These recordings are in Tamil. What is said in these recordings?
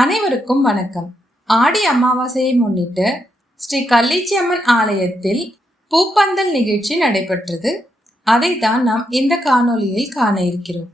அனைவருக்கும் வணக்கம். ஆடி அமாவாசையை முன்னிட்டு ஸ்ரீ கல்லீச்சி அம்மன் ஆலயத்தில் பூப்பந்தல் நிகழ்ச்சி நடைபெற்றது. அதை தான் நாம் இந்த காணொளியில் காண இருக்கிறோம்.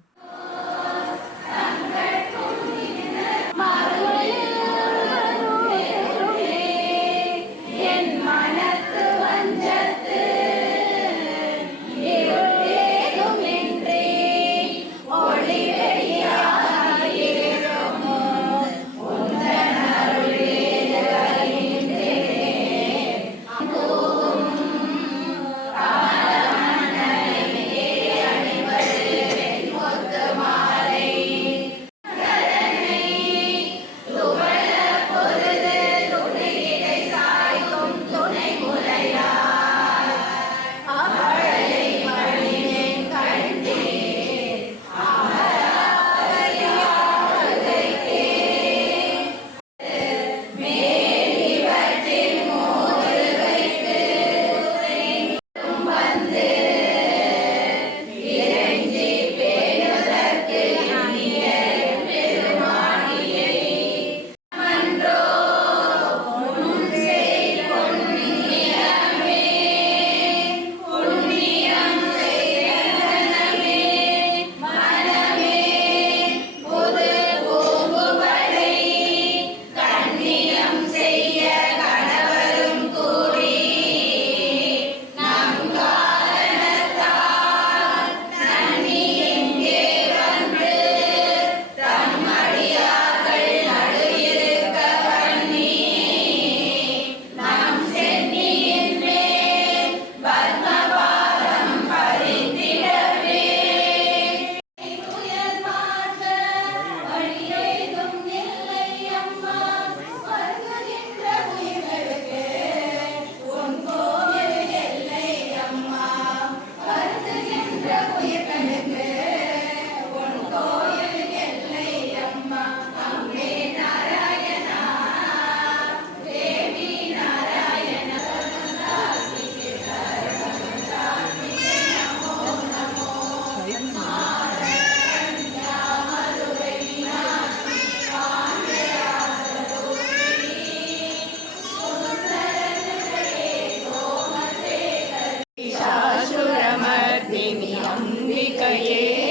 ye.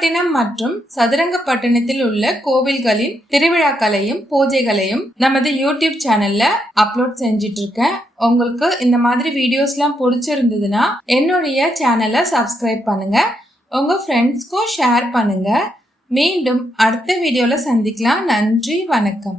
நாகப்பட்டினம் மற்றும் சதுரங்கப்பட்டினத்தில் உள்ள கோவில்களின் திருவிழாக்களையும் பூஜைகளையும் நமது யூடியூப் சேனல்ல அப்லோட் செஞ்சிட்டு இருக்கேன் உங்களுக்கு இந்த மாதிரி வீடியோஸ்லாம் பிடிச்சிருந்ததுன்னா என்னுடைய சேனலை சப்ஸ்கிரைப் பண்ணுங்க. உங்க ஃப்ரெண்ட்ஸ்க்கும் ஷேர் பண்ணுங்க. மீண்டும் அடுத்த வீடியோல சந்திக்கலாம். நன்றி வணக்கம்.